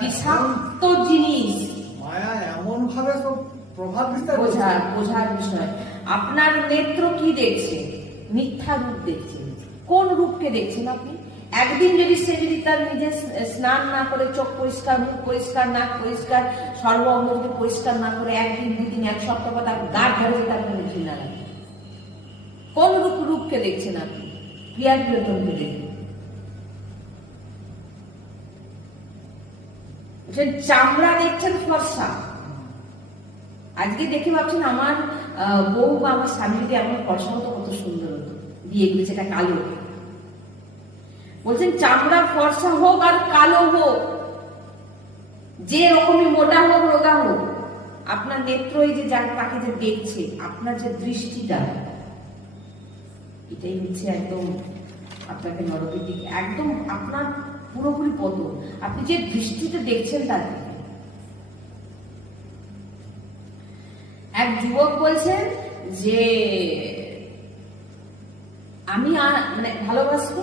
বিষাক্ত জিনিস। মায়া এমন ভাবে সব প্রভাব বিস্তার বোঝার বিষয়। আপনার নেত্র কি দেখছে? মিথ্যা রূপ দেখছে। কোন রূপকে দেখছেন আপনি? একদিন যদি সে যদি তার নিজের স্নান না করে, চোখ পরিষ্কার, মুখ পরিষ্কার, নাক পরিষ্কার, সর্ব অঙ্গ যদি পরিষ্কার না করে একদিন, দুদিন, এক সপ্তাহ তার গা ধরে তার কোনো ঘৃণা না লাগে। কোন রূপকে দেখছেন আপনি? ক্রিয়া বিনোদনকে দেখুন। চামড়া দেখছেন ফর্সা। আজকে দেখে ভাবছেন আমার বউ বা আমার স্বামী যদি এমন ফর্সা হতো কত সুন্দর হতো, বিয়ে করেছে এটা কালো। বলছেন চামড়া ফর্সা হোক আর কালো হোক, যে রকমই মোটা হোক রোগা হোক, আপনার নেত্র এই যে তাকে যে দেখছে, আপনার যে দৃষ্টিটা, এটাই হচ্ছে একদম আপনাকে নরকের দিকে একদম আপনার পুরোপুরি পতন। আপনি যে দৃষ্টিতে দেখছেন তার দিকে। এক যুবক বলছেন যে আমি মানে ভালোবাসবো,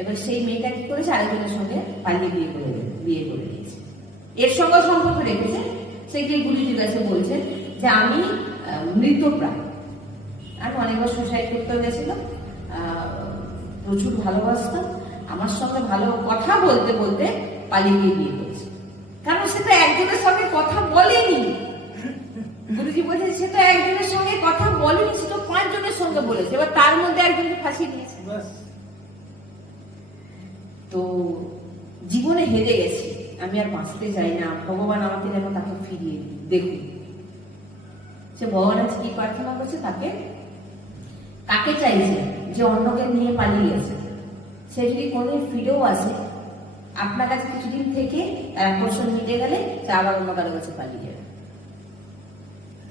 এবার সেই মেয়েটা কি করেছে, আরেকজনের সঙ্গে পালিয়ে বিয়ে করে নিয়েছে। এর সঙ্গে সম্পর্ক রেখেছে। সে গিয়ে গুরুজির কাছে বলছেন যে আমি মৃতপ্রায়, আমি অনেকবার সুসাইড করতে গেছিলাম, প্রচুর ভালোবাসতাম, আমার সঙ্গে ভালো কথা বলতে বলতে পালিয়ে গিয়ে বিয়ে করেছে। কারণ সে তো একজনের সঙ্গে কথা বলেনি। গুরুজি বলছেন সে তো একজনের সঙ্গে কথা বলেনি, সে তো 5 জনের সঙ্গে বলেছে, এবার তার মধ্যে একজনকে ফাঁসিয়ে দিয়েছে। তো জীবনে হেরে গেছি, আমি আর বাঁচতে চাই না, ভগবান আমাকে যেন তাকে ফিরিয়ে দেখুন। সে ভগবানের কি প্রার্থনা করছে, তাকে কাকে চাইছে, যে অন্যকে নিয়ে পালিয়ে গেছে। সে যদি কোনো ফিরেও আসে আপনার কাছে কিছুদিন থেকে, তার আকর্ষণ মিটে গেলে সে আবার অন্য কারো কাছে পালিয়ে যাবে,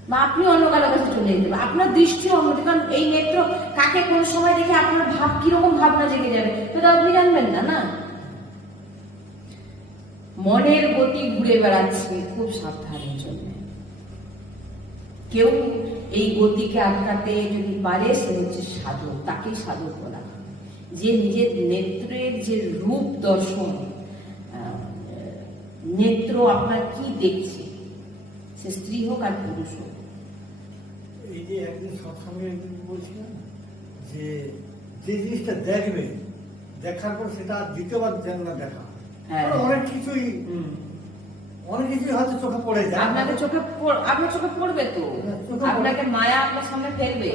বা আপনি অন্য কারো কাছে চলে যেতে পারেন। আপনার দৃষ্টি অন্যদিকে, কারণ এই নেত্র কাকে কোন সময় দেখে আপনার কিরকম ভাবনা জেগে যাবে তো আপনি জানবেন না। না, মনের গতি ঘুরে বেড়াচ্ছে, খুব সাবধানের জন্য। কেউ এই গতিকে আটকাতে যদি পারে সে হচ্ছে সাধক, তাকেই সাধক বলা হয়। যে নিজের নেত্রের যে রূপ দর্শন, নেত্র আপনার কি দেখছে, সে স্ত্রী হোক আর পুরুষ হোক। এই যে একদিন সৎসঙ্গে একদিন বলছিলাম যে যে জিনিসটা দেখবে, দেখার পর সেটা দ্বিতীয়বার যেন না দেখা, অনেক কিছুই হয়তো চোখে পড়ে যায়। আপনার চোখে পড়বে তো, আপনাকে মায়া আপনার সামনে ফেলবে,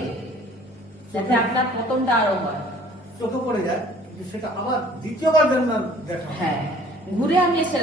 যাতে আপনার পতনটা আরো হয়। চোখে পড়ে যায়, কিন্তু সেটা আবার দ্বিতীয়বার যেন না দেখা। হ্যাঁ, ঘুরে আমি এসে